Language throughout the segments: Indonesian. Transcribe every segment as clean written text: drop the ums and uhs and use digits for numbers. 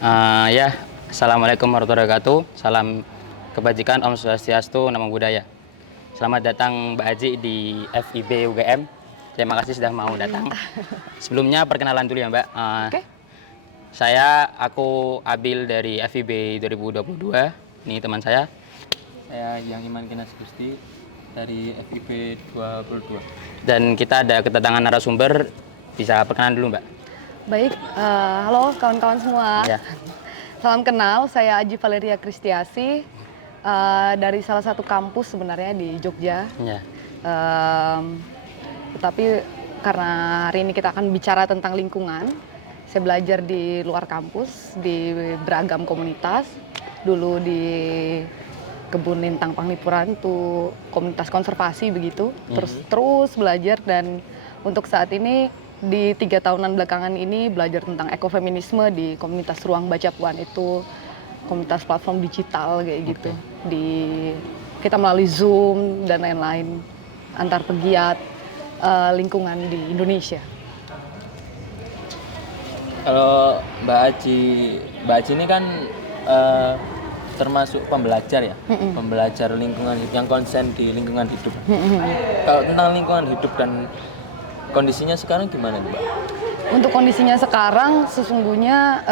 Ya, Assalamualaikum warahmatullahi wabarakatuh. Salam kebajikan, Om Swastiastu, Namo Buddhaya. Selamat datang Mbak Aji di FIB UGM. Terima kasih sudah mau datang. Sebelumnya perkenalan dulu ya Mbak. Oke. Aku Abil dari FIB 2022. Ini teman saya. Saya Yang Iman Kinas Gusti dari FIB 22. Dan kita ada kedatangan narasumber. Bisa perkenalan dulu Mbak. Baik, halo kawan-kawan semua. Ya. Salam kenal, saya Aji Valeria Kristiasi dari salah satu kampus sebenarnya di Jogja. Ya. Tetapi karena hari ini kita akan bicara tentang lingkungan, saya belajar di luar kampus, di beragam komunitas. Dulu di Kebun Lintang Panglipuran itu komunitas konservasi begitu, terus belajar, dan untuk saat ini di 3 tahunan belakangan ini belajar tentang ekofeminisme di komunitas Ruang Baca Puan, itu komunitas platform digital kayak gitu. Kita melalui Zoom dan lain-lain antar pegiat lingkungan di Indonesia. Kalau Mbak Aji ini kan termasuk pembelajar ya, pembelajar lingkungan hidup yang konsen di lingkungan hidup. Kalau tentang lingkungan hidup dan kondisinya sekarang gimana Mbak? Untuk kondisinya sekarang sesungguhnya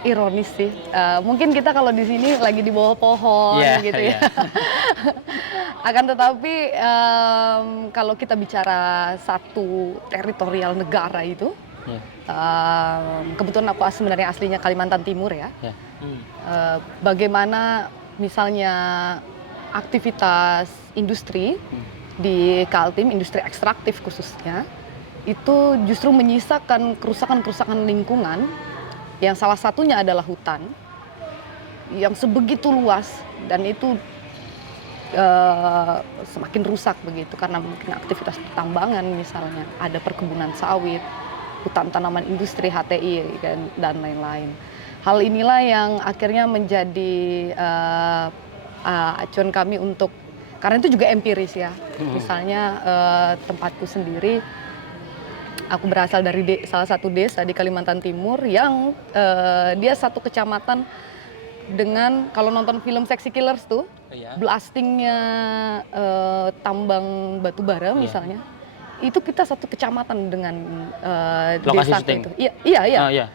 ironis sih. Mungkin kita kalau di sini lagi di bawah pohon gitu ya. Akan tetapi kalau kita bicara satu teritorial negara itu, kebetulan aku sebenarnya aslinya Kalimantan Timur ya. Bagaimana misalnya aktivitas industri di Kaltim, industri ekstraktif khususnya, itu justru menyisakan kerusakan-kerusakan lingkungan yang salah satunya adalah hutan yang sebegitu luas, dan itu semakin rusak begitu karena mungkin aktivitas pertambangan, misalnya ada perkebunan sawit, hutan tanaman industri HTI dan lain-lain. Hal inilah yang akhirnya menjadi acuan kami untuk, karena itu juga empiris ya. Misalnya tempatku sendiri, aku berasal dari salah satu desa di Kalimantan Timur yang dia satu kecamatan dengan, kalau nonton film Sexy Killers tuh, blastingnya tambang batu bara misalnya, itu kita satu kecamatan dengan desa itu. Iya.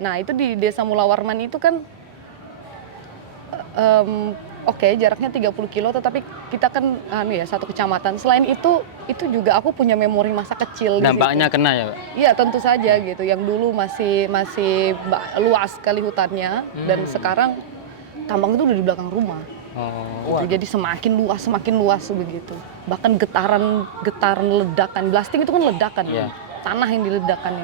Nah itu di Desa Mulawarman itu kan jaraknya 30 kilo, tetapi kita kan satu kecamatan. Selain itu juga aku punya memori masa kecil. Dampaknya kena ya Pak? Iya tentu saja gitu. Yang dulu masih luas sekali hutannya, dan sekarang tambang itu udah di belakang rumah. Jadi semakin luas begitu. Bahkan getaran ledakan, blasting itu kan ledakan, tanah yang diledakkan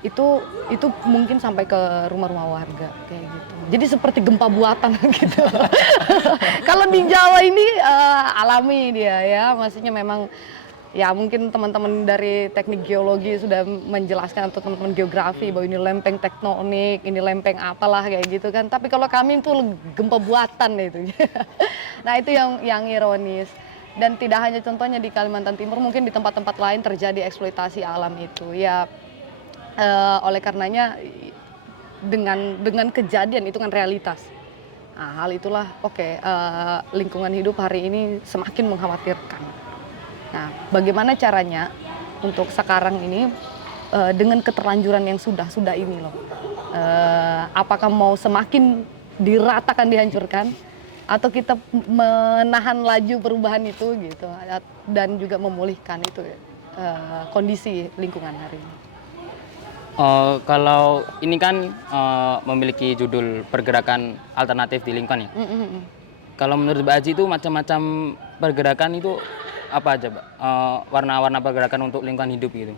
itu mungkin sampai ke rumah-rumah warga kayak gitu. Jadi seperti gempa buatan gitu. Kalau di Jawa ini alami dia ya, maksudnya memang ya mungkin teman-teman dari teknik geologi sudah menjelaskan, atau teman-teman geografi, bahwa ini lempeng tektonik, ini lempeng apalah kayak gitu kan. Tapi kalau kami itu gempa buatan itu. Nah itu yang ironis. Dan tidak hanya contohnya di Kalimantan Timur, mungkin di tempat-tempat lain terjadi eksploitasi alam itu ya. Oleh karenanya dengan kejadian itu kan realitas. Nah, hal itulah lingkungan hidup hari ini semakin mengkhawatirkan. Nah, bagaimana caranya untuk sekarang ini dengan keterlanjuran yang sudah ini loh. Apakah mau semakin diratakan, dihancurkan, atau kita menahan laju perubahan itu gitu, dan juga memulihkan itu kondisi lingkungan hari ini. Kalau ini kan memiliki judul pergerakan alternatif di lingkungan ya. Kalau menurut Mbak Aji itu macam-macam pergerakan itu apa aja, Mbak? Warna-warna pergerakan untuk lingkungan hidup gitu.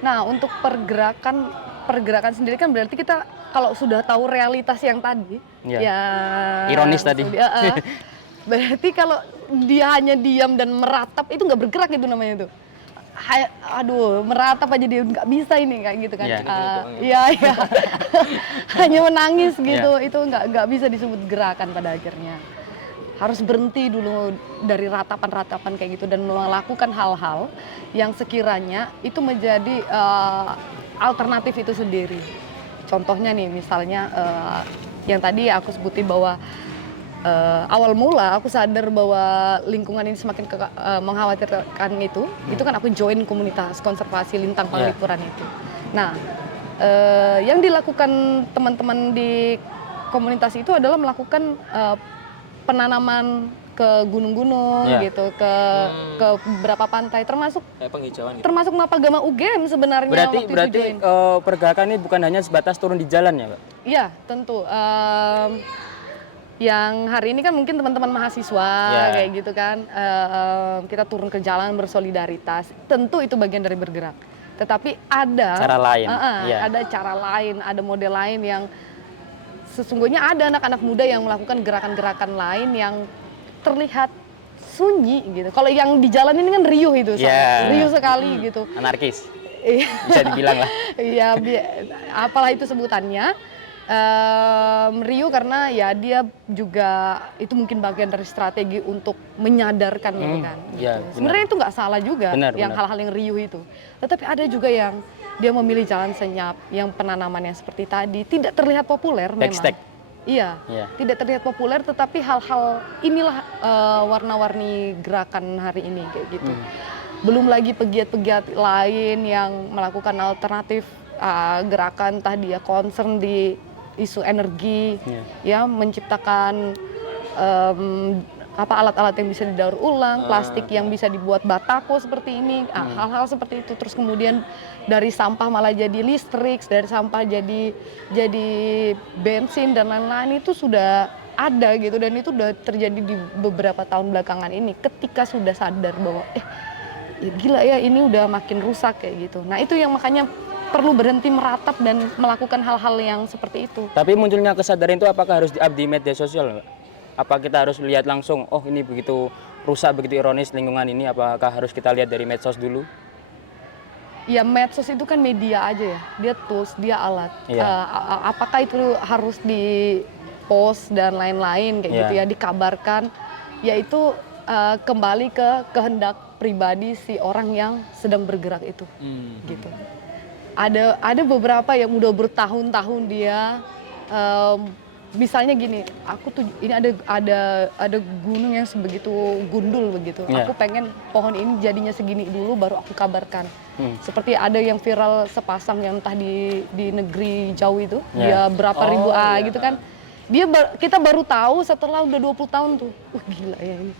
Nah, untuk pergerakan sendiri kan berarti kita kalau sudah tahu realitas yang tadi, ya ironis tadi. Berarti kalau dia hanya diam dan meratap, itu nggak bergerak itu namanya tuh. Meratap aja dia nggak bisa ini kayak gitu kan. Iya. Hanya menangis gitu, itu nggak bisa disebut gerakan pada akhirnya. Harus berhenti dulu dari ratapan-ratapan kayak gitu, dan melakukan hal-hal yang sekiranya itu menjadi alternatif itu sendiri. Contohnya nih, misalnya yang tadi aku sebutin bahwa awal mula aku sadar bahwa lingkungan ini semakin mengkhawatirkan itu kan aku join komunitas konservasi Lintang Panglipuran itu. Nah, yang dilakukan teman-teman di komunitas itu adalah melakukan penanaman ke gunung-gunung gitu, ke beberapa pantai, termasuk penghijauan gitu. Termasuk Mapagama UGM sebenarnya. Berarti pergerakan ini bukan hanya sebatas turun di jalan ya, Pak? Iya, tentu. Yang hari ini kan mungkin teman-teman mahasiswa kayak gitu kan, kita turun ke jalan bersolidaritas. Tentu itu bagian dari bergerak. Tetapi ada cara lain, ada cara lain, ada model lain yang sesungguhnya ada anak-anak muda yang melakukan gerakan-gerakan lain yang terlihat sunyi gitu. Kalau yang di jalan ini kan riuh itu, riuh sekali gitu. Anarkis, bisa dibilang lah. Iya, apalah itu sebutannya. Riuh karena ya dia juga itu mungkin bagian dari strategi untuk menyadarkan gitu kan. Sebenarnya itu nggak salah juga, hal-hal yang riuh itu. Tetapi ada juga yang dia memilih jalan senyap, yang penanamannya seperti tadi tidak terlihat populer memang. Iya, tidak terlihat populer, tetapi hal-hal inilah warna-warni gerakan hari ini kayak gitu. Belum lagi pegiat-pegiat lain yang melakukan alternatif gerakan tadi ya, concern di isu energi, ya menciptakan alat-alat yang bisa didaur ulang, plastik yang bisa dibuat batako seperti ini, hal-hal seperti itu. Terus kemudian dari sampah malah jadi listrik, dari sampah jadi bensin dan lain-lain, itu sudah ada gitu, dan itu sudah terjadi di beberapa tahun belakangan ini. Ketika sudah sadar bahwa ya gila ya, ini udah makin rusak kayak gitu. Nah itu yang makanya perlu berhenti meratap dan melakukan hal-hal yang seperti itu. Tapi munculnya kesadaran itu apakah harus di media sosial, Mbak? Apa kita harus lihat langsung, oh ini begitu rusak, begitu ironis lingkungan ini, apakah harus kita lihat dari medsos dulu? Ya medsos itu kan media aja ya, dia tools, dia alat. Apakah itu harus di post dan lain-lain kayak gitu ya, dikabarkan, yaitu kembali ke kehendak pribadi si orang yang sedang bergerak itu, gitu. Ada beberapa yang udah bertahun-tahun dia misalnya gini, aku tuh ini ada gunung yang sebegitu gundul begitu. Aku pengen pohon ini jadinya segini dulu baru aku kabarkan. Seperti ada yang viral sepasang yang entah di negeri jauh itu, dia berapa ribu gitu kan. Kita baru tahu setelah udah 20 tahun tuh. Gila ya ini.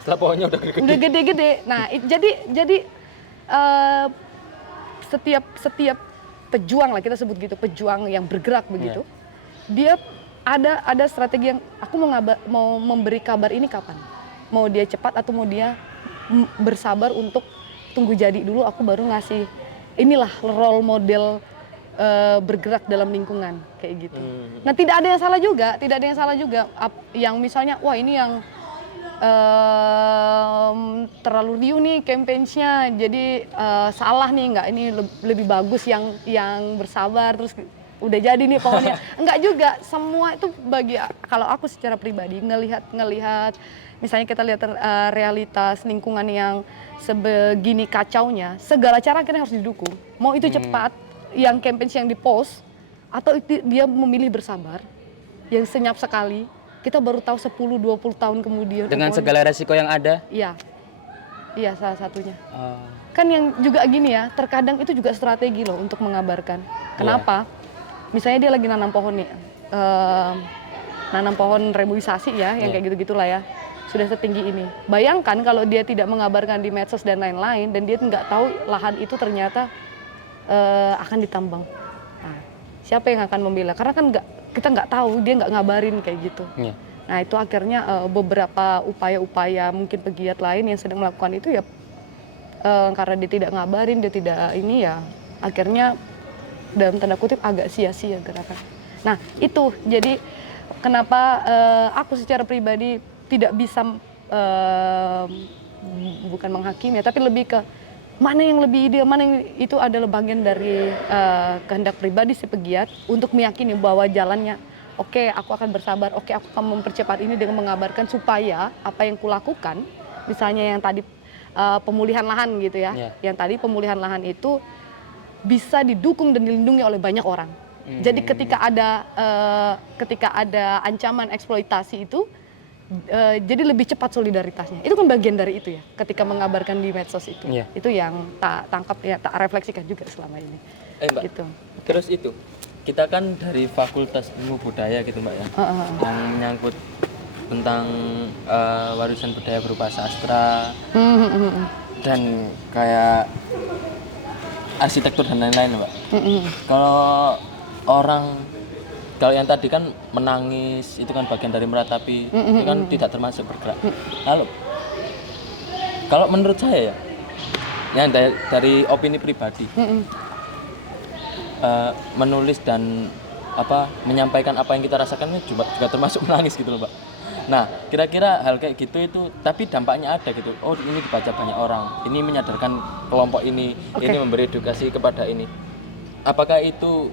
Setelah pohonnya udah gede-gede. Udah gede-gede. Nah, jadi setiap pejuang lah, kita sebut gitu, pejuang yang bergerak begitu. Dia ada strategi yang aku mau memberi kabar ini kapan? Mau dia cepat atau mau dia bersabar untuk tunggu jadi dulu, aku baru ngasih inilah role model bergerak dalam lingkungan kayak gitu. Nah, tidak ada yang salah juga, yang misalnya wah ini yang terlalu riuh nih campaign-nya, jadi salah nih, enggak, ini lebih bagus yang bersabar terus udah jadi nih pohonnya. Enggak juga, semua itu kalau aku secara pribadi ngelihat misalnya kita lihat realitas lingkungan yang sebegini kacaunya, segala cara akhirnya harus didukung. Mau itu cepat, yang campaign yang dipost, atau dia memilih bersabar, yang senyap sekali, kita baru tahu 10-20 tahun kemudian. Dengan segala resiko yang ada? Iya, salah satunya. Kan yang juga gini ya, terkadang itu juga strategi loh untuk mengabarkan. Kenapa? Misalnya dia lagi nanam pohon nih, nanam pohon reboisasi ya, yang kayak gitu-gitulah ya, sudah setinggi ini. Bayangkan kalau dia tidak mengabarkan di medsos dan lain-lain, dan dia nggak tahu lahan itu ternyata akan ditambang. Nah, siapa yang akan membela? Karena kan kita nggak tahu, dia nggak ngabarin kayak gitu. Nah itu akhirnya beberapa upaya-upaya mungkin pegiat lain yang sedang melakukan itu ya, karena dia tidak ngabarin, dia tidak ini ya, akhirnya dalam tanda kutip agak sia-sia gerakan. Nah itu jadi kenapa aku secara pribadi tidak bisa bukan menghakimi, tapi lebih ke mana yang lebih ideal, mana yang itu adalah bagian dari kehendak pribadi si pegiat untuk meyakini bahwa jalannya oke, aku akan bersabar, oke, aku akan mempercepat ini dengan mengabarkan supaya apa yang kulakukan, misalnya yang tadi pemulihan lahan gitu ya, yang tadi pemulihan lahan itu bisa didukung dan dilindungi oleh banyak orang. Jadi ketika ada ancaman eksploitasi itu, jadi lebih cepat solidaritasnya. Itu kan bagian dari itu ya, ketika mengabarkan di medsos itu. Iya. Itu yang tak tangkap ya, tak refleksikan juga selama ini. Mbak, Gitu. terus itu kita kan dari Fakultas Ilmu Budaya gitu Mbak ya, yang menyangkut tentang warisan budaya berupa sastra dan kayak arsitektur dan lain-lain Mbak. Kalau yang tadi kan menangis itu kan bagian dari meratapi, itu kan tidak termasuk bergerak. Lalu kalau menurut saya ya, yang dari opini pribadi, menulis dan menyampaikan apa yang kita rasakan juga termasuk menangis gitu loh Mbak. Nah, kira-kira hal kayak gitu itu, tapi dampaknya ada gitu. Oh, ini dibaca banyak orang, ini menyadarkan kelompok ini memberi edukasi kepada ini. Apakah itu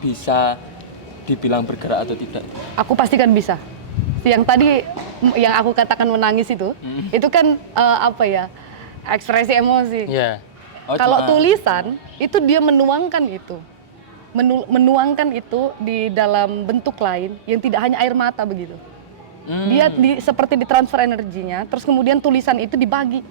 bisa dibilang bergerak atau tidak? Aku pastikan bisa. Yang tadi yang aku katakan menangis itu kan ekspresi emosi. Iya. Kalau tulisan itu dia menuangkan itu. Menuangkan itu di dalam bentuk lain yang tidak hanya air mata begitu. Dia seperti ditransfer energinya, terus kemudian tulisan itu dibagi,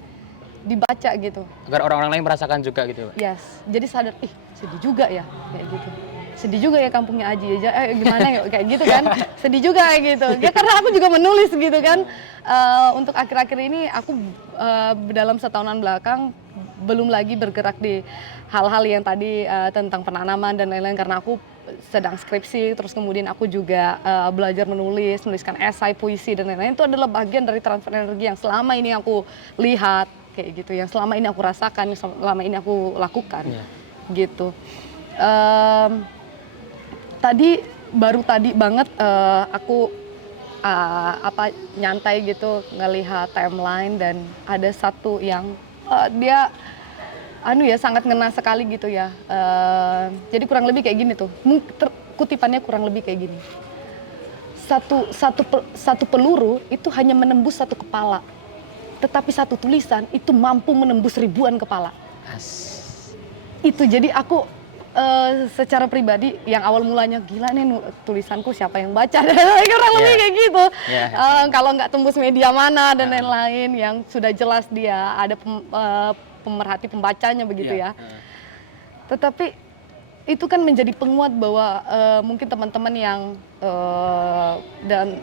dibaca gitu. Agar orang-orang lain merasakan juga gitu, Pak. Yes, jadi sadar, sedih juga ya, kayak gitu. Sedih juga ya kampungnya Aji aja, gimana ya kayak gitu kan, sedih juga kayak gitu. Ya karena aku juga menulis gitu kan. Untuk akhir-akhir ini aku dalam setahunan belakang belum lagi bergerak di hal-hal yang tadi tentang penanaman dan lain-lain karena aku sedang skripsi, terus kemudian aku juga belajar menuliskan esai, puisi dan lain-lain. Itu adalah bagian dari transfer energi yang selama ini aku lihat kayak gitu, yang selama ini aku rasakan, yang selama ini aku lakukan, gitu. Baru tadi banget aku nyantai gitu ngelihat timeline dan ada satu yang dia sangat ngena sekali gitu ya. Jadi kurang lebih kayak gini tuh. Kutipannya kurang lebih kayak gini. Satu peluru itu hanya menembus satu kepala. Tetapi satu tulisan itu mampu menembus ribuan kepala. Itu jadi aku secara pribadi yang awal mulanya gila nih tulisanku siapa yang baca kurang lebih kayak gitu. Kalau nggak tembus media mana dan lain-lain yang sudah jelas dia ada pemerhati pembacanya begitu ya. Tetapi itu kan menjadi penguat bahwa mungkin teman-teman yang dan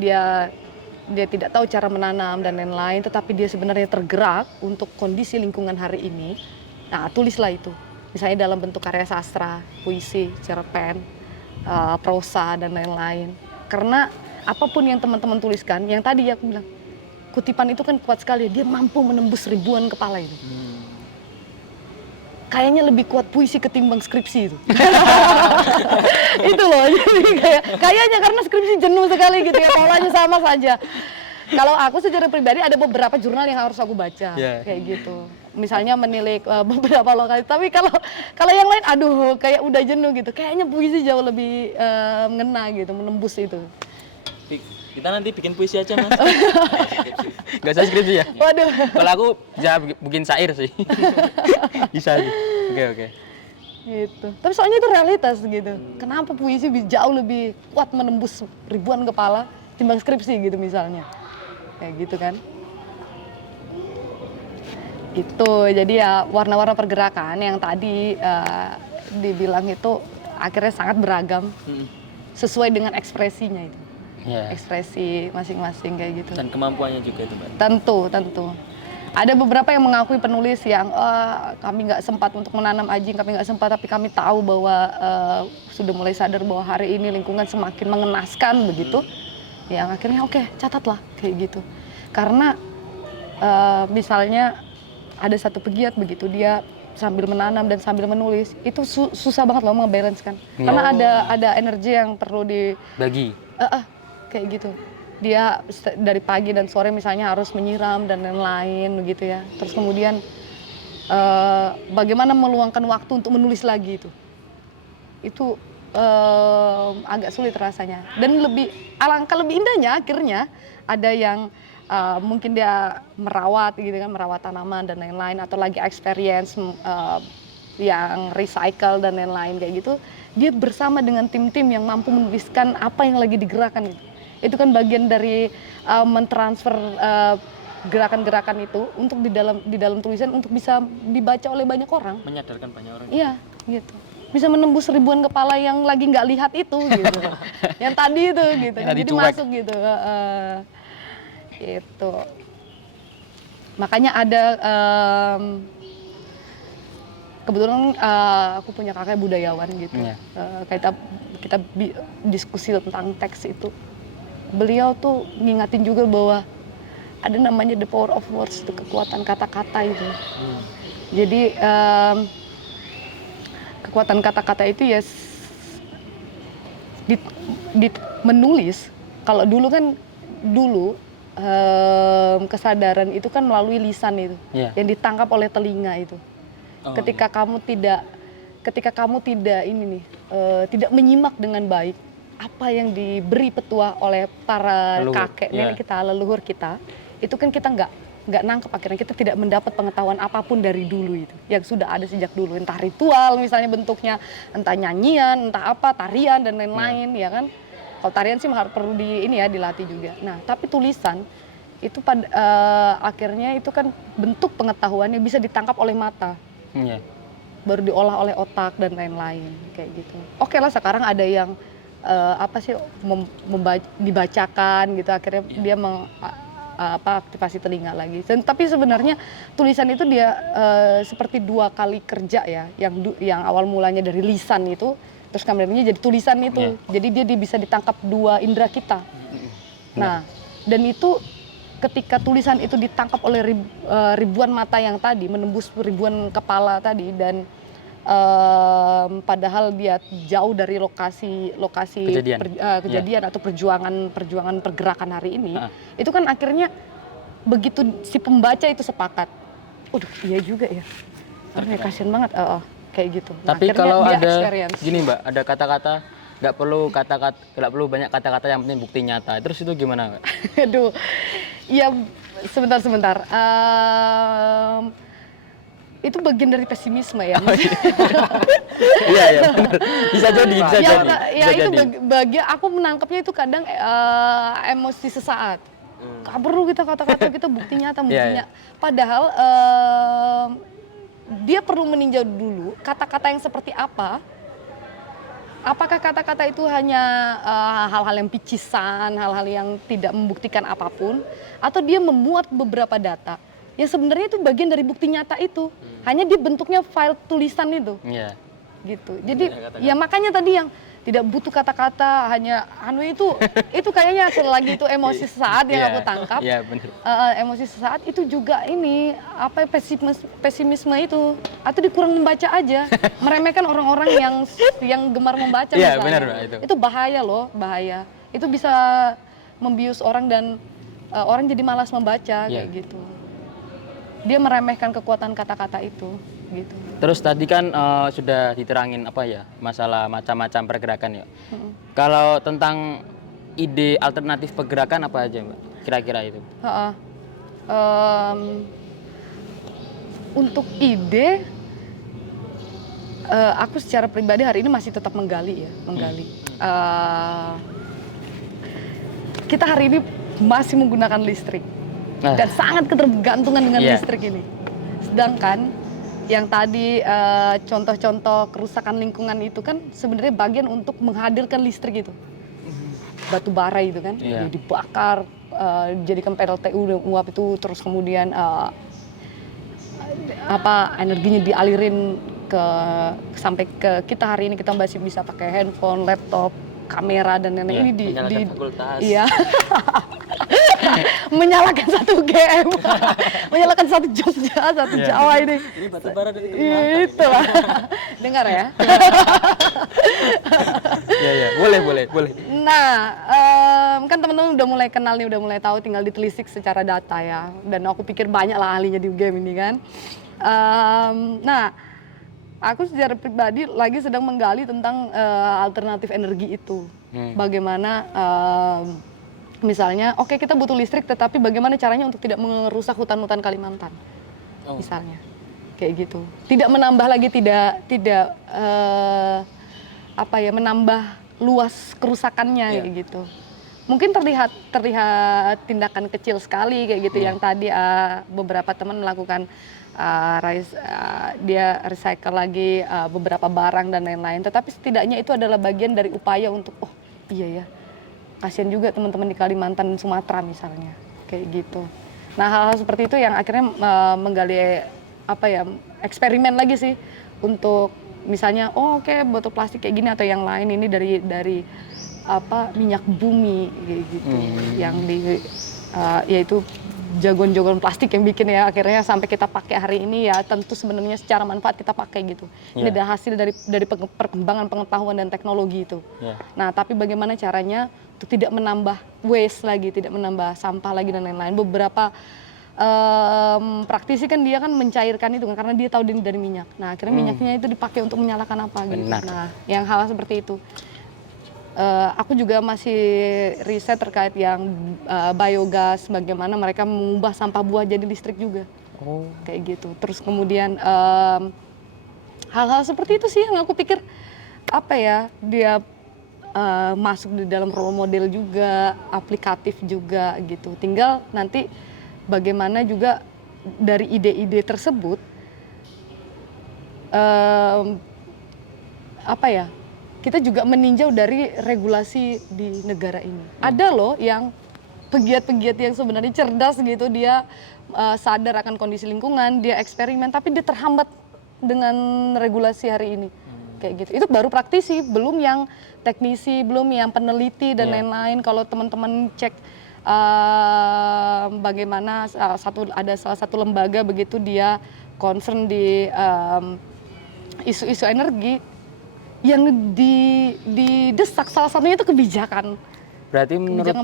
dia tidak tahu cara menanam dan lain-lain, tetapi dia sebenarnya tergerak untuk kondisi lingkungan hari ini. Nah, tulislah itu. Misalnya dalam bentuk karya sastra, puisi, cerpen, prosa, dan lain-lain. Karena apapun yang teman-teman tuliskan, yang tadi aku bilang, kutipan itu kan kuat sekali, dia mampu menembus ribuan kepala itu. Kayaknya lebih kuat puisi ketimbang skripsi itu. Itu loh, jadi kayaknya karena skripsi jenuh sekali gitu ya, polanya sama saja. Kalau aku secara pribadi ada beberapa jurnal yang harus aku baca, kayak gitu. Misalnya menilik beberapa lokasi, tapi kalau yang lain, aduh kayak udah jenuh gitu. Kayaknya puisi jauh lebih ngena gitu, menembus itu. Kita nanti bikin puisi aja Mas. Gak usah skripsi ya? Waduh. Kalau aku bisa bikin syair sih. Bisa sih. Oke. Gitu. Tapi soalnya itu realitas gitu. Kenapa puisi jauh lebih kuat menembus ribuan kepala timbang skripsi gitu misalnya. Kayak gitu kan. Gitu. Jadi ya warna-warna pergerakan yang tadi dibilang itu akhirnya sangat beragam. Sesuai dengan ekspresinya itu. Ekspresi masing-masing kayak gitu. Dan kemampuannya juga itu Mbak. Tentu. Ada beberapa yang mengakui penulis yang kami nggak sempat untuk menanam anjing, kami nggak sempat, tapi kami tahu bahwa sudah mulai sadar bahwa hari ini lingkungan semakin mengenaskan begitu. Yang akhirnya oke, catatlah kayak gitu. Karena misalnya ada satu pegiat begitu, dia sambil menanam dan sambil menulis, itu susah banget loh nge-balance kan. Karena ada energi yang perlu bagi. Kayak gitu. Dia dari pagi dan sore misalnya harus menyiram dan lain-lain begitu ya. Terus kemudian bagaimana meluangkan waktu untuk menulis lagi itu agak sulit rasanya. Dan alangkah lebih indahnya akhirnya ada yang mungkin dia merawat gitu kan, merawat tanaman dan lain-lain, atau lagi experience yang recycle dan lain-lain kayak gitu, dia bersama dengan tim-tim yang mampu menuliskan apa yang lagi digerakkan gitu. Itu kan bagian dari mentransfer gerakan-gerakan itu untuk di dalam tulisan untuk bisa dibaca oleh banyak orang. Menyadarkan banyak orang. Iya, gitu. Bisa menembus ribuan kepala yang lagi nggak lihat itu gitu. Yang tadi itu gitu. Jadi masuk gitu. Gitu. Makanya ada kebetulan aku punya kakak budayawan gitu. Kita diskusi tentang teks itu. Beliau tuh ngingatin juga bahwa ada namanya the power of words, itu kekuatan kata-kata itu. Jadi kekuatan kata-kata itu ya menulis. Kalau dulu kan kesadaran itu kan melalui lisan itu, yang ditangkap oleh telinga itu. Ketika kamu tidak tidak menyimak dengan baik apa yang diberi petua oleh para kakek nenek kita, leluhur kita, itu kan kita nggak nangkep, akhirnya kita tidak mendapat pengetahuan apapun dari dulu itu yang sudah ada sejak dulu, entah ritual misalnya bentuknya, entah nyanyian, entah apa tarian dan lain-lain ya kan. Kalau tarian sih perlu dilatih juga. Nah tapi tulisan itu akhirnya itu kan bentuk pengetahuannya bisa ditangkap oleh mata, baru diolah oleh otak dan lain-lain kayak gitu. Oke lah sekarang ada yang dibacakan gitu, akhirnya dia aktivasi telinga lagi. Tapi sebenarnya tulisan itu dia seperti 2 kali kerja ya, yang awal mulanya dari lisan itu, terus kemudiannya jadi tulisan itu. Jadi dia bisa ditangkap 2 indera kita. Nah, dan itu ketika tulisan itu ditangkap oleh ribuan mata yang tadi, menembus ribuan kepala tadi, dan padahal dia jauh dari lokasi kejadian atau perjuangan pergerakan hari ini, itu kan akhirnya begitu si pembaca itu sepakat, iya juga ya, kasian banget, kayak gitu. Nah, tapi kalau ada experience. Gini Mbak, ada kata-kata nggak perlu banyak kata-kata, yang penting bukti nyata, terus itu gimana Mbak? Aduh, ya sebentar. Itu bagian dari pesimisme ya. Iya benar. Bisa jadi. Bagian aku menangkapnya itu kadang emosi sesaat. Gak perlu kata-kata kita bukti nyata. Padahal dia perlu meninjau dulu kata-kata yang seperti apa. Apakah kata-kata itu hanya hal-hal yang picisan, hal-hal yang tidak membuktikan apapun, atau dia memuat beberapa data yang sebenarnya itu bagian dari bukti nyata itu, hanya dia bentuknya file tulisan itu, gitu. Jadi ya makanya tadi yang tidak butuh kata-kata, hanya itu kayaknya selagi itu emosi sesaat yang aku tangkap, emosi sesaat itu juga pesimisme itu, atau dikurang membaca aja, meremehkan orang-orang yang gemar membaca misalnya. Benar, itu bahaya loh, itu bisa membius orang dan orang jadi malas membaca kayak gitu. Dia meremehkan kekuatan kata-kata itu, gitu. Terus tadi kan sudah diterangin masalah macam-macam pergerakan ya. Kalau tentang ide alternatif pergerakan apa aja Mbak? Kira-kira itu? Untuk ide, aku secara pribadi hari ini masih tetap menggali. Kita hari ini masih menggunakan listrik. Dan sangat ketergantungan dengan listrik ini. Sedangkan yang tadi contoh-contoh kerusakan lingkungan itu kan sebenarnya bagian untuk menghadirkan listrik itu. Batu bara itu kan, dibakar, jadikan PLTU uap itu, terus kemudian energinya dialirin sampai ke kita hari ini, kita masih bisa pakai handphone, laptop, kamera dan lain-lain. Ini menyalakan fakultas. Menyalakan satu GM, menyalakan satu Jogja, satu Jawa ini. Ini batu bara dari itu lah. Dengar ya. Boleh. Nah, kan teman-teman udah mulai kenal nih, udah mulai tahu, tinggal ditelisik secara data ya. Dan aku pikir banyak lah ahlinya di game ini kan. Nah, aku secara pribadi lagi sedang menggali tentang alternatif energi itu. Bagaimana misalnya, kita butuh listrik, tetapi bagaimana caranya untuk tidak merusak hutan-hutan Kalimantan, misalnya. kayak gitu. Tidak menambah lagi, tidak menambah luas kerusakannya kayak gitu. Mungkin terlihat tindakan kecil sekali kayak gitu yang tadi beberapa teman melakukan dia recycle lagi beberapa barang dan lain-lain. Tetapi setidaknya itu adalah bagian dari upaya untuk iya ya, kasihan juga teman-teman di Kalimantan, Sumatera misalnya kayak gitu. Nah hal-hal seperti itu yang akhirnya menggali eksperimen lagi sih untuk misalnya oke, botol plastik kayak gini atau yang lain ini dari minyak bumi kayak gitu yang yaitu jagon-jagon plastik yang bikin ya akhirnya sampai kita pakai hari ini ya tentu sebenarnya secara manfaat kita pakai gitu. Ini adalah hasil dari perkembangan pengetahuan dan teknologi itu. Nah tapi bagaimana caranya untuk tidak menambah waste lagi, tidak menambah sampah lagi dan lain-lain. Beberapa praktisi kan dia kan mencairkan itu kan karena dia tahu dari minyak. Nah akhirnya minyaknya itu dipakai untuk menyalakan apa gitu. Nah yang hal seperti itu. Aku juga masih riset terkait yang biogas, bagaimana mereka mengubah sampah buah jadi listrik juga, kayak gitu. Terus kemudian hal-hal seperti itu sih yang aku pikir dia masuk di dalam role model juga, aplikatif juga gitu. Tinggal nanti bagaimana juga dari ide-ide tersebut kita juga meninjau dari regulasi di negara ini. Ada loh yang pegiat-pegiat yang sebenarnya cerdas gitu, dia sadar akan kondisi lingkungan, dia eksperimen, tapi dia terhambat dengan regulasi hari ini. Kayak gitu. Itu baru praktisi, belum yang teknisi, belum yang peneliti dan lain-lain. Kalau teman-teman cek bagaimana ada salah satu lembaga begitu dia concern di isu-isu energi, yang didesak salah satunya itu kebijakan. Berarti menurut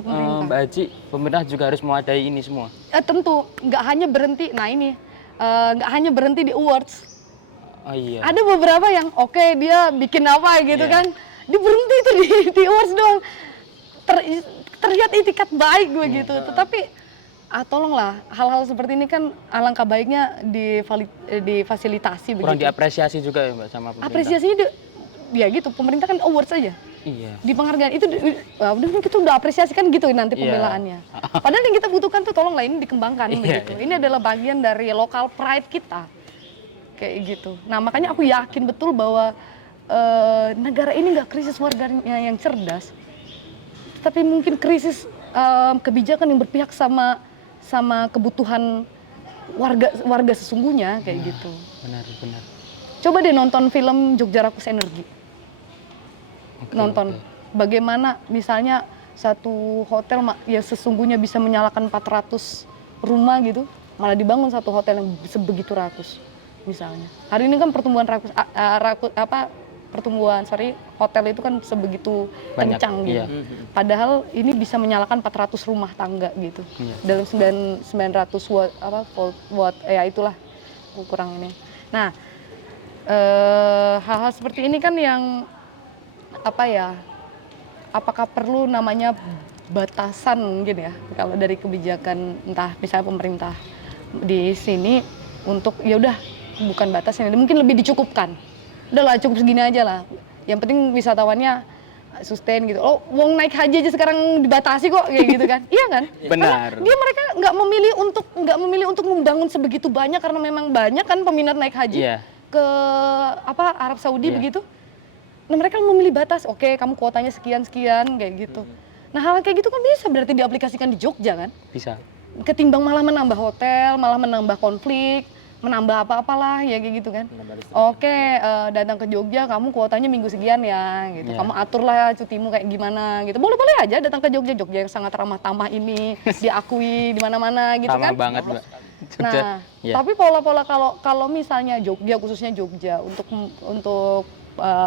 Mbak Aji, pemerintah juga harus mewadai ini semua? Tentu, nggak hanya berhenti, nggak hanya berhenti di awards. Ada beberapa yang dia bikin apa gitu kan, dia berhenti itu di awards doang. Terlihat itikat baik begitu, tetapi tolonglah hal-hal seperti ini kan alangkah baiknya difasilitasi. Kurang begitu. Diapresiasi juga ya Mbak sama pemerintah? Apresiasinya ya gitu, pemerintah kan awards aja. Di penghargaan itu udah kita udah apresiasi kan gitu nanti pembelaannya. Padahal yang kita butuhkan tuh tolonglah ini dikembangkan begitu. Ini adalah bagian dari local pride kita. Kayak gitu. Nah, makanya aku yakin betul bahwa negara ini nggak krisis warganya yang cerdas. Tapi mungkin krisis kebijakan yang berpihak sama kebutuhan warga sesungguhnya kayak gitu. Benar. Coba deh nonton film Jogja Rakus Energi. Bagaimana misalnya satu hotel yang sesungguhnya bisa menyalakan 400 rumah gitu, malah dibangun satu hotel yang sebegitu rakus misalnya. Hari ini kan hotel itu kan sebegitu banyak, kencang gitu. Padahal ini bisa menyalakan 400 rumah tangga gitu. Dalam 900 watt ya itulah kurang ini. Nah, hal-hal seperti ini kan yang apakah perlu namanya batasan mungkin ya kalau dari kebijakan entah misalnya pemerintah di sini untuk ya udah bukan batasan, mungkin lebih dicukupkan. Udahlah cukup segini aja lah. Yang penting wisatawannya sustain gitu. Wong naik haji aja sekarang dibatasi kok kayak gitu kan. Iya kan? Benar. Karena mereka nggak memilih untuk membangun sebegitu banyak karena memang banyak kan peminat naik haji ke Arab Saudi begitu. Nah mereka memilih batas, oke kamu kuotanya sekian kayak gitu. Nah hal kayak gitu kan bisa berarti diaplikasikan di Jogja kan? Bisa. Ketimbang malah menambah hotel, malah menambah konflik, menambah apa-apalah ya kayak gitu kan. Oke, datang ke Jogja kamu kuotanya minggu sekian ya gitu. Kamu aturlah cutimu kayak gimana gitu. Boleh-boleh aja datang ke Jogja yang sangat ramah tamah ini diakui di mana-mana gitu kan. Ramah banget, Mbak. Nah, tapi pola-pola kalau misalnya Jogja, khususnya Jogja untuk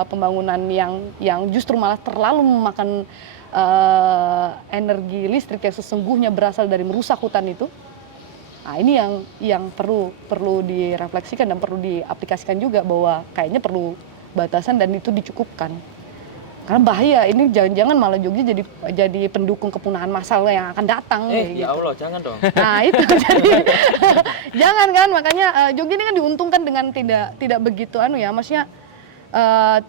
pembangunan yang justru malah terlalu memakan energi listrik yang sesungguhnya berasal dari merusak hutan itu. Nah, ini yang perlu direfleksikan dan perlu diaplikasikan juga bahwa kayaknya perlu batasan dan itu dicukupkan. Karena bahaya, ini jangan-jangan malah Jogja jadi pendukung kepunahan massal yang akan datang. Ya gitu. Allah, jangan dong. Nah itu jadi jangan kan, makanya Jogja ini kan diuntungkan dengan tidak begitu maksudnya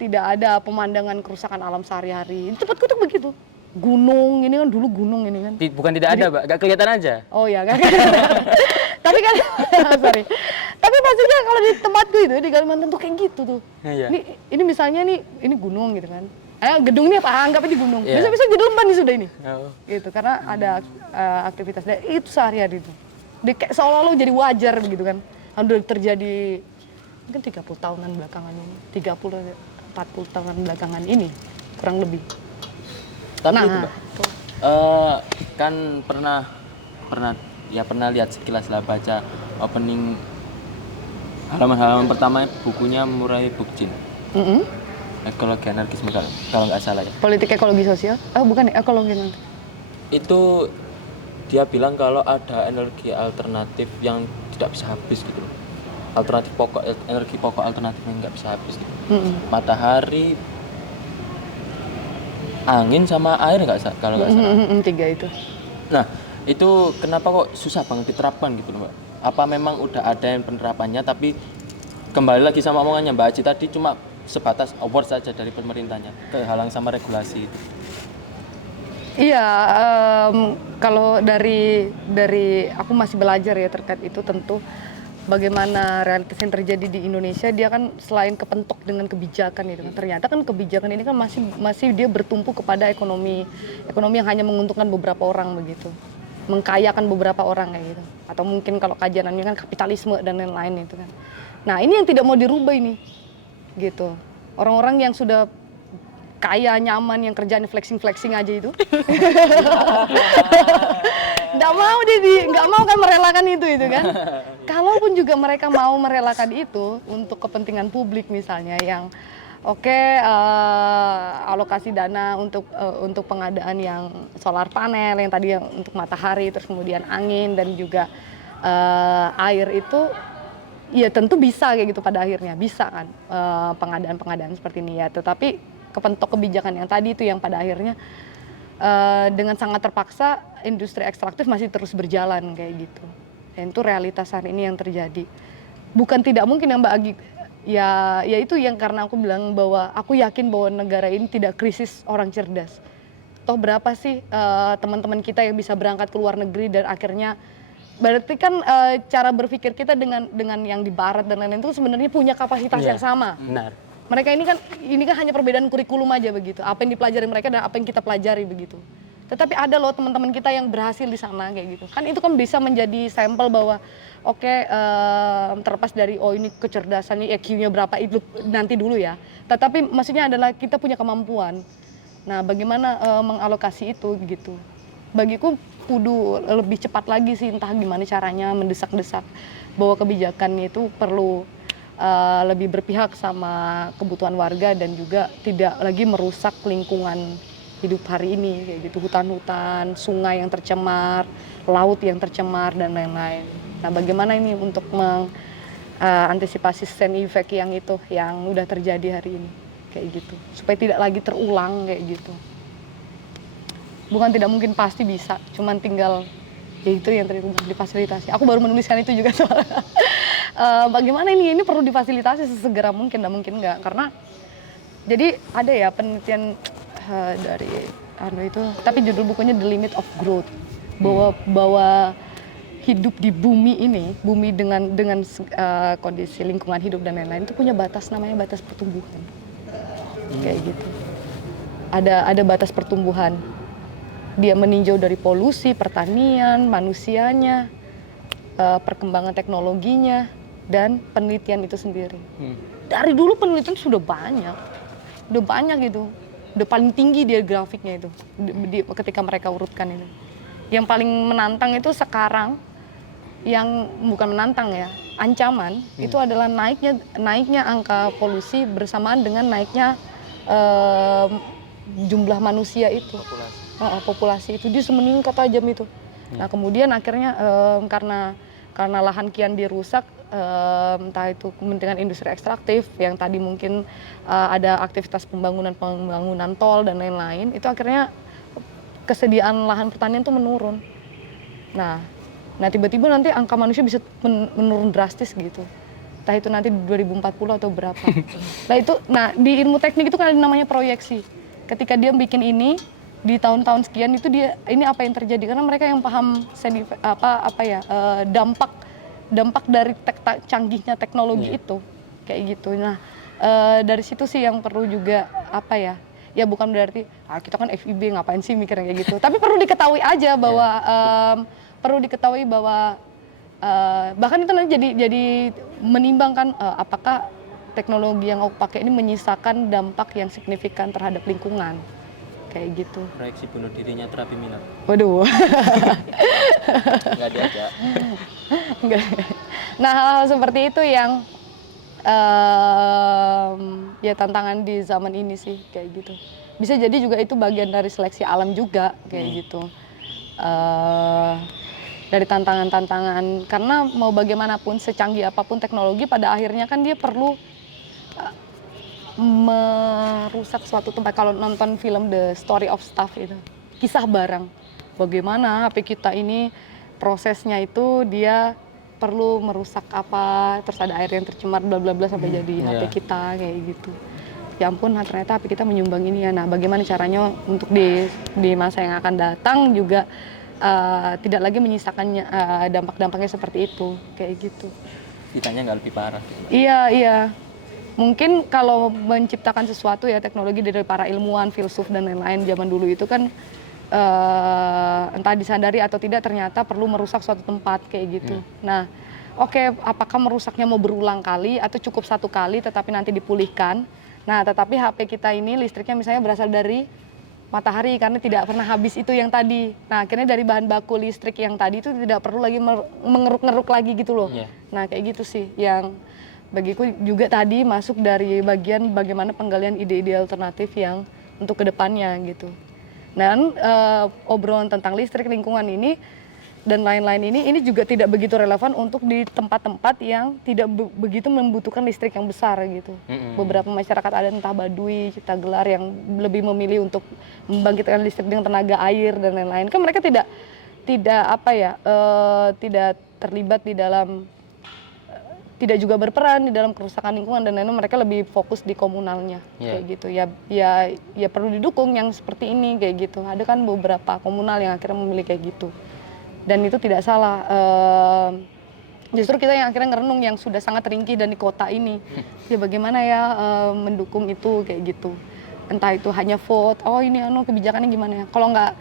tidak ada pemandangan kerusakan alam sehari-hari. Di tempatku tuh begitu. Gunung ini kan dulu gunung ini kan. Bukan tidak ada, Mbak, gak kelihatan aja. Oh ya, kan. Tapi kan sorry. Tapi pastinya kalau di tempatku itu di Kalimantan tuh kayak gitu tuh. Iya. Ini misalnya ini gunung gitu kan. Gedung ini anggap aja gunung. Iya. Bisa-bisa Gedelman nih sudah ini. Oh. Gitu karena ada aktivitas dan itu sehari-hari itu. Kayak seolah-olah jadi wajar begitu kan. Udah terjadi mungkin 30 tahunan belakangan ini. 40 tahunan belakangan ini kurang lebih. Tapi Nah, itu Mbak, kan pernah lihat sekilas lah baca opening halaman-halaman pertama bukunya Murray Bookchin, Ekologi Anarkisme kalau nggak salah ya. Politik ekologi sosial? Bukan ya, ekologi nanti. Itu dia bilang kalau ada energi alternatif yang tidak bisa habis gitu loh. Energi pokok alternatif yang nggak bisa habis gitu. Matahari, angin sama air kalau nggak salah. 3 itu. Nah, itu kenapa kok susah banget diterapkan gitu loh, Mbak? Apa memang udah ada yang penerapannya tapi kembali lagi sama omongannya Mbak Aji tadi cuma sebatas award saja dari pemerintahnya, kehalang sama regulasi itu. Iya, kalau dari aku masih belajar ya terkait itu tentu bagaimana realitas yang terjadi di Indonesia dia kan selain kepentok dengan kebijakan itu kan ternyata kan kebijakan ini kan masih dia bertumpu kepada ekonomi yang hanya menguntungkan beberapa orang begitu, mengkayakan beberapa orang kayak gitu, atau mungkin kalau kajiannya kan kapitalisme dan lain-lain itu kan. Nah ini yang tidak mau dirubah ini gitu, orang-orang yang sudah kaya, nyaman, yang kerjaan flexing aja itu nggak mau kan merelakan itu kan. Kalaupun juga mereka mau merelakan itu untuk kepentingan publik misalnya yang alokasi dana untuk pengadaan yang solar panel yang tadi yang untuk matahari, terus kemudian angin dan juga air itu ya tentu bisa kayak gitu pada akhirnya bisa kan pengadaan seperti ini ya, tetapi kepentok kebijakan yang tadi itu yang pada akhirnya dengan sangat terpaksa industri ekstraktif masih terus berjalan kayak gitu. Dan itu realitas hari ini yang terjadi. Bukan tidak mungkin yang Mbak Agi, ya itu yang karena aku bilang bahwa aku yakin bahwa negara ini tidak krisis orang cerdas. Toh berapa sih teman-teman kita yang bisa berangkat ke luar negeri dan akhirnya berarti kan cara berpikir kita dengan yang di barat dan lain-lain itu sebenarnya punya kapasitas yang sama. Benar. Mereka ini kan hanya perbedaan kurikulum aja begitu. Apa yang dipelajari mereka dan apa yang kita pelajari begitu. Tetapi ada loh teman-teman kita yang berhasil di sana kayak gitu. Kan itu kan bisa menjadi sampel bahwa terlepas dari ini kecerdasannya IQ-nya berapa itu nanti dulu ya. Tetapi maksudnya adalah kita punya kemampuan. Nah, bagaimana mengalokasi itu gitu. Bagiku kudu lebih cepat lagi sih, entah gimana caranya mendesak-desak bahwa kebijakan itu perlu lebih berpihak sama kebutuhan warga dan juga tidak lagi merusak lingkungan hidup hari ini kayak gitu, hutan-hutan, sungai yang tercemar, laut yang tercemar dan lain-lain. Nah, bagaimana ini untuk mengantisipasi stand effect yang udah terjadi hari ini kayak gitu, supaya tidak lagi terulang kayak gitu. Bukan tidak mungkin, pasti bisa, cuman tinggal ya itu yang tadi difasilitasi. Aku baru menuliskan itu juga soalnya. Bagaimana ini perlu difasilitasi sesegera mungkin, dan mungkin enggak, karena jadi ada ya penelitian dari itu, tapi judul bukunya The Limit of Growth, bahwa hidup di bumi ini, bumi dengan kondisi lingkungan hidup dan lain-lain itu punya batas, namanya batas pertumbuhan. Kayak gitu. Ada batas pertumbuhan. Dia meninjau dari polusi, pertanian, manusianya, perkembangan teknologinya, dan penelitian itu sendiri. Dari dulu penelitian sudah banyak gitu. Udah paling tinggi dia grafiknya itu, ketika mereka urutkan itu. Yang paling menantang itu sekarang, yang bukan menantang ya, ancaman, itu adalah naiknya angka polusi bersamaan dengan naiknya jumlah manusia itu. Populasi itu dia meningkat tajam itu. Nah kemudian akhirnya karena lahan kian dirusak, entah itu kepentingan industri ekstraktif yang tadi mungkin ada aktivitas pembangunan tol dan lain-lain, itu akhirnya kesediaan lahan pertanian tuh menurun. Nah tiba-tiba nanti angka manusia bisa menurun drastis gitu. Entah itu nanti 2040 atau berapa. Nah di ilmu teknik itu kan ada namanya proyeksi. Ketika dia bikin ini di tahun-tahun sekian itu ini apa yang terjadi, karena mereka yang paham dampak dari canggihnya teknologi itu kayak gitu. Nah dari situ sih yang perlu juga ya bukan berarti kita kan FIB ngapain sih mikir kayak gitu, tapi perlu diketahui aja bahwa bahkan itu nanti jadi menimbangkan apakah teknologi yang aku pakai ini menyisakan dampak yang signifikan terhadap lingkungan kayak gitu. Proyeksi bunuh dirinya terapi minat. Waduh. Nggak diajak. Enggak. Nah hal-hal seperti itu yang ya tantangan di zaman ini sih kayak gitu. Bisa jadi juga itu bagian dari seleksi alam juga kayak gitu. Dari tantangan-tantangan, karena mau bagaimanapun secanggih apapun teknologi pada akhirnya kan dia perlu merusak suatu tempat. Kalau nonton film The Story of Stuff itu, kisah barang, bagaimana HP kita ini prosesnya itu dia perlu merusak apa, terus ada air yang tercemar bla bla bla sampai jadi HP kita kayak gitu. Ya ampun, ternyata HP kita menyumbang ini ya. Nah bagaimana caranya untuk di masa yang akan datang juga tidak lagi menyisakan dampak-dampaknya seperti itu kayak gitu. Ditanya nggak lebih parah. Iya. Mungkin kalau menciptakan sesuatu ya teknologi dari para ilmuwan, filsuf dan lain-lain zaman dulu itu kan entah disadari atau tidak ternyata perlu merusak suatu tempat kayak gitu. Nah, apakah merusaknya mau berulang kali atau cukup satu kali tetapi nanti dipulihkan. Nah, tetapi HP kita ini listriknya misalnya berasal dari matahari karena tidak pernah habis itu yang tadi. Nah, akhirnya dari bahan baku listrik yang tadi itu tidak perlu lagi mengeruk-ngeruk lagi gitu loh. Nah, kayak gitu sih yang bagiku juga tadi masuk dari bagian bagaimana penggalian ide-ide alternatif yang untuk kedepannya gitu. Dan obrolan tentang listrik, lingkungan ini dan lain-lain ini juga tidak begitu relevan untuk di tempat-tempat yang tidak begitu membutuhkan listrik yang besar gitu. Beberapa masyarakat ada entah Baduy, Ciptagelar yang lebih memilih untuk membangkitkan listrik dengan tenaga air dan lain-lain. Kan mereka tidak terlibat di dalam, tidak juga berperan di dalam kerusakan lingkungan dan lain-lain. Mereka lebih fokus di komunalnya kayak gitu. Ya perlu didukung yang seperti ini kayak gitu. Ada kan beberapa komunal yang akhirnya memilih kayak gitu. Dan itu tidak salah. Justru kita yang akhirnya ngerenung yang sudah sangat ringkih dan di kota ini. Ya bagaimana ya mendukung itu kayak gitu. Entah itu hanya vote, ini kebijakannya gimana ya. Kalau nggak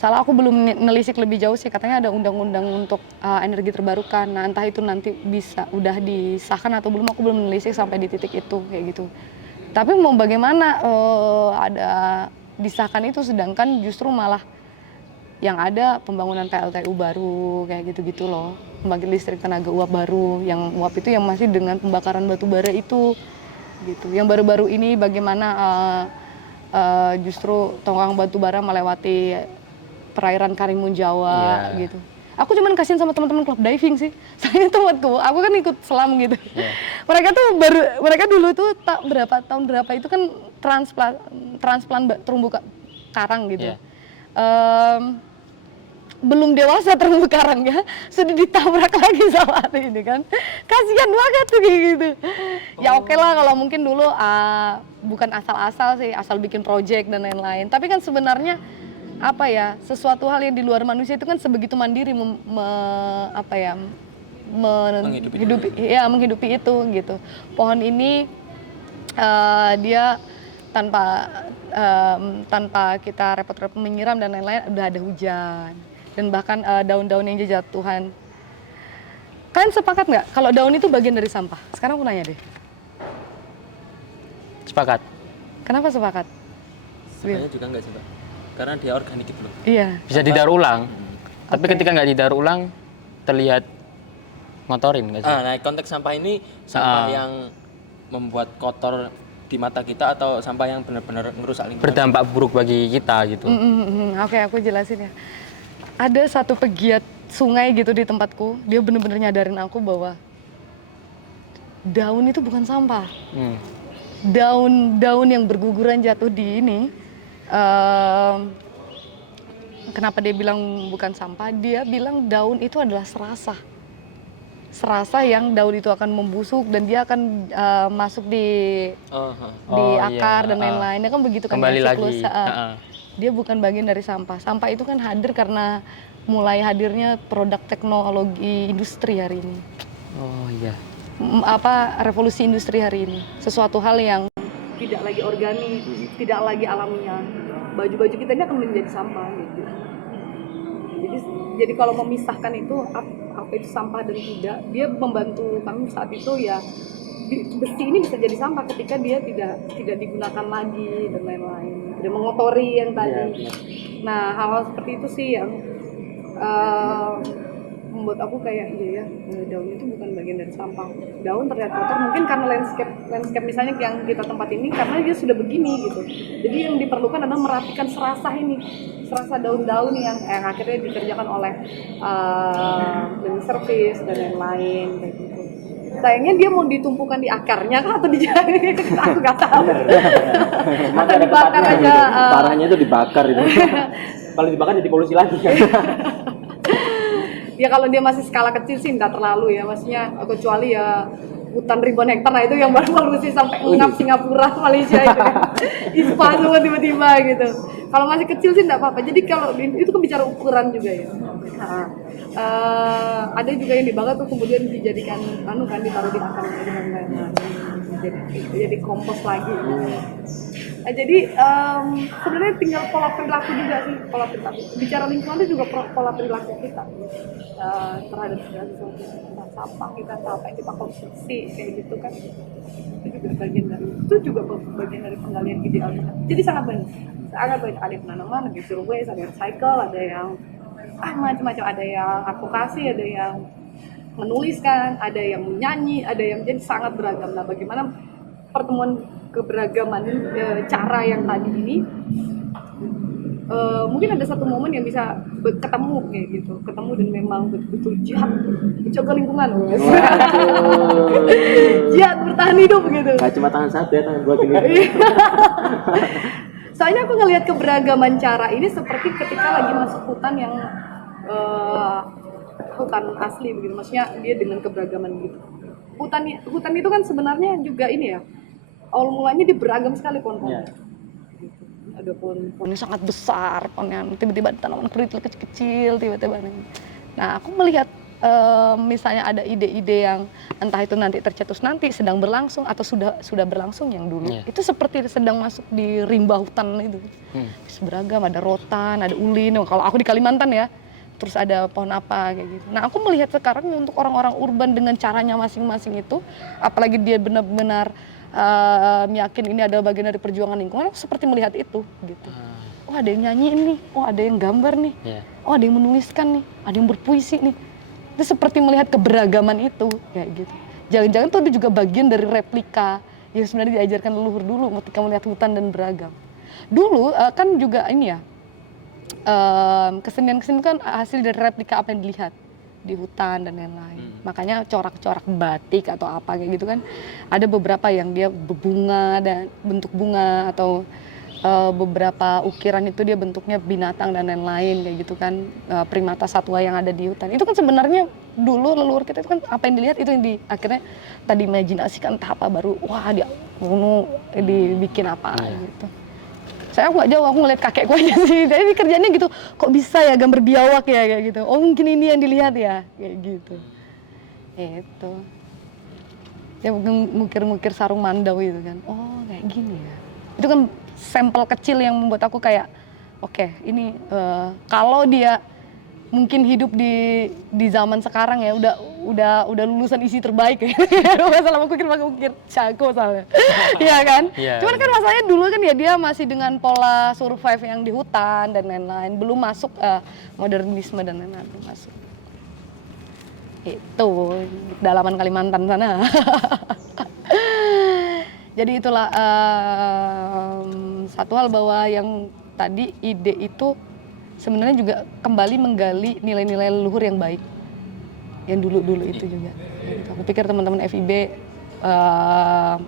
salah aku belum nelisik lebih jauh sih, katanya ada undang-undang untuk energi terbarukan. Nah entah itu nanti bisa udah disahkan atau belum, aku belum nelisik sampai di titik itu kayak gitu. Tapi mau bagaimana ada disahkan itu sedangkan justru malah yang ada pembangunan PLTU baru kayak gitu-gitu loh, pembangkit listrik tenaga uap baru, yang uap itu yang masih dengan pembakaran batu bara itu gitu. Yang baru-baru ini bagaimana justru tonggak batu bara melewati perairan Karimun Jawa gitu. Aku cuman kasihan sama teman-teman klub diving sih. Saya temanku, aku kan ikut selam gitu. Mereka dulu tuh tahun berapa itu kan transplant terumbu karang gitu. Belum dewasa terumbu karangnya sudah ditabrak lagi sama ini kan. Kasihan banget tuh kayak gitu. Ya oke lah kalau mungkin dulu bukan asal-asal sih, asal bikin project dan lain-lain. Tapi kan sebenarnya sesuatu hal yang di luar manusia itu kan sebegitu mandiri menghidupi itu gitu. Pohon ini dia tanpa kita repot-repot menyiram dan lain-lain udah ada hujan. Dan bahkan daun-daun yang jatuhan. Kalian sepakat nggak kalau daun itu bagian dari sampah? Sekarang aku nanya deh. Sepakat. Kenapa sepakat? Sebenarnya juga enggak sih, Pak. Karena dia organik gitu loh. Iya. Bisa didaur ulang. Tapi ketika nggak didaur ulang terlihat ngotorin nggak sih? Nah konteks sampah ini sampah yang membuat kotor di mata kita atau sampah yang benar-benar merusak lingkungan? Berdampak buruk bagi kita gitu. Oke, aku jelasin ya. Ada satu pegiat sungai gitu di tempatku, dia bener-bener nyadarin aku bahwa daun itu bukan sampah. Hmm. Daun yang berguguran jatuh di ini, kenapa dia bilang bukan sampah? Dia bilang daun itu adalah serasa. Serasa yang daun itu akan membusuk dan dia akan masuk di akar dan lain-lainnya, kan begitu kan Kembali ya, lagi. Dia bukan bagian dari sampah. Sampah itu kan hadir karena mulai hadirnya produk teknologi industri hari ini. Oh iya. Revolusi industri hari ini. Sesuatu hal yang tidak lagi organik, tidak lagi alamiah. Baju-baju kita ini akan menjadi sampah gitu. Jadi kalau memisahkan itu apa itu sampah dan tidak, dia membantu kami saat itu ya. Besi ini bisa jadi sampah ketika dia tidak digunakan lagi dan lain-lain, tidak mengotori yang tadi. Nah, hal-hal seperti itu sih yang membuat aku kayak iya ya, daun itu bukan bagian dari sampah. Daun terlihat kotor mungkin karena landscape misalnya yang kita tempat ini karena dia sudah begini gitu. Jadi yang diperlukan adalah merapikan serasa daun-daun yang akhirnya dikerjakan oleh cleaning service dan lain-lain kayak gitu. Sayangnya dia mau ditumpukan di akarnya kan atau di jari, aku nggak tahu. Atau dibakar aja. Parahnya itu dibakar itu. Kalau dibakar jadi polusi lagi kan. Ya kalau dia masih skala kecil sih nggak terlalu ya, maksudnya kecuali ya hutan ribuan hektar, nah itu yang baru polusi sampai ngap Singapura, Malaysia itu kan. Ispa semua tiba-tiba gitu. Kalau masih kecil sih nggak apa-apa. Jadi kalau itu kan bicara ukuran juga ya. Nah, ada juga yang dibakar tuh kemudian dijadikan ditaruh di akar jadi kompos lagi. Nah, jadi sebenarnya tinggal pola perilaku juga sih, pola perilaku. Bicara lingkungan itu juga pola perilaku kita terhadap sesuatu, sampah kita, apa yang kita konsumsi kayak gitu kan. Itu juga bagian dari penggalian ide alternatif. Jadi sangat banyak. Ada yang penanaman, ada yang zero waste, ada yang recycle, ada yang macam-macam, ada yang advokasi, ada yang menuliskan, ada yang menyanyi, ada yang jadi sangat beragam. Nah, bagaimana pertemuan keberagaman cara yang tadi ini mungkin ada satu momen yang bisa ketemu kayak gitu, ketemu dan memang betul-betul jihad menjaga lingkungan, jihad bertahan hidup gitu. Gak cuma tangan satu ya, tangan dua gini. Soalnya aku ngelihat keberagaman cara ini seperti ketika lagi masuk hutan yang hutan asli begitu, maksudnya dia dengan keberagaman gitu. Hutan itu kan sebenarnya juga ini ya, awal mulanya dia beragam sekali pohon-pohonnya. Gitu. Ada pohon yang sangat besar, pohon yang tiba-tiba tanaman kerikil kecil-kecil tiba-tiba. Nah, aku melihat misalnya ada ide-ide yang entah itu nanti tercetus nanti sedang berlangsung atau sudah berlangsung yang dulu. Itu seperti sedang masuk di rimba hutan itu. Beragam, ada rotan, ada ulin. Kalau aku di Kalimantan ya, terus ada pohon apa kayak gitu. Nah, aku melihat sekarang untuk orang-orang urban dengan caranya masing-masing itu, apalagi dia benar-benar yakin ini adalah bagian dari perjuangan lingkungan, aku seperti melihat itu gitu. Oh, ada yang nyanyi nih, oh ada yang gambar nih, oh ada yang menuliskan nih, ada yang berpuisi nih. Itu seperti melihat keberagaman itu kayak gitu. Jangan-jangan itu juga bagian dari replika yang sebenarnya diajarkan leluhur dulu ketika melihat hutan dan beragam. Dulu kan juga ini ya, kesenian-kesenian kan hasil dari replika apa yang dilihat di hutan dan lain-lain. Makanya corak-corak batik atau apa kayak gitu kan, ada beberapa yang dia berbunga dan bentuk bunga, atau beberapa ukiran itu dia bentuknya binatang dan lain-lain kayak gitu kan, primata satwa yang ada di hutan. Itu kan sebenarnya dulu leluhur kita itu kan apa yang dilihat itu yang akhirnya tadi imajinasikan entah apa, baru wah dia dibikin apa gitu. Saya nggak jauh, aku ngeliat kakekku aja sih. Jadi kerjanya gitu, kok bisa ya gambar biawak ya kayak gitu. Oh mungkin ini yang dilihat ya kayak gitu. Itu. Ya mukir-mukir sarung mandau itu kan. Oh kayak gini ya. Itu kan sampel kecil yang membuat aku kayak oke, ini kalau dia mungkin hidup di zaman sekarang ya udah lulusan isi terbaik ya. Masalah mukir jago soalnya. Iya kan? Cuman kan masalahnya dulu kan ya dia masih dengan pola survive yang di hutan dan lain-lain, belum masuk modernisme dan lain-lain masuk. Itu dalaman Kalimantan sana. Jadi itulah satu hal bahwa yang tadi ide itu sebenarnya juga kembali menggali nilai-nilai leluhur yang baik, yang dulu-dulu itu juga. Gitu. Aku pikir teman-teman FIB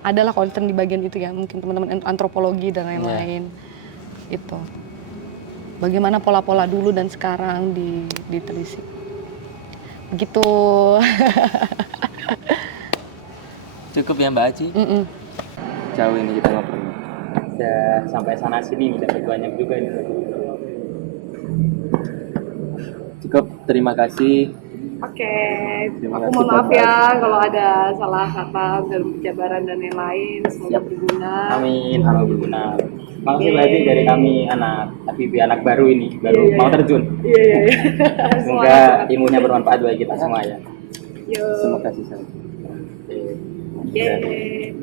adalah concern di bagian itu ya, mungkin teman-teman antropologi dan lain-lain. Itu bagaimana pola-pola dulu dan sekarang ditelisik begitu. Cukup ya Mbak Aji. Jauh ini kita ngobrol. Udah sampai sana sini dapat banyak juga ini. Cukup, terima kasih. Oke, Terima aku kasih, mohon maaf Bapak. ya kalau ada salah kata dalam penjabaran dan lain-lain. Semoga Siap. berguna. Amin, halo berguna. Makasih Mbak Aji dari kami anak FIB anak baru ini, baru mau terjun. Iya. Semoga ilmunya bermanfaat bagi kita semua ya. Yo. Terima kasih. Yeay.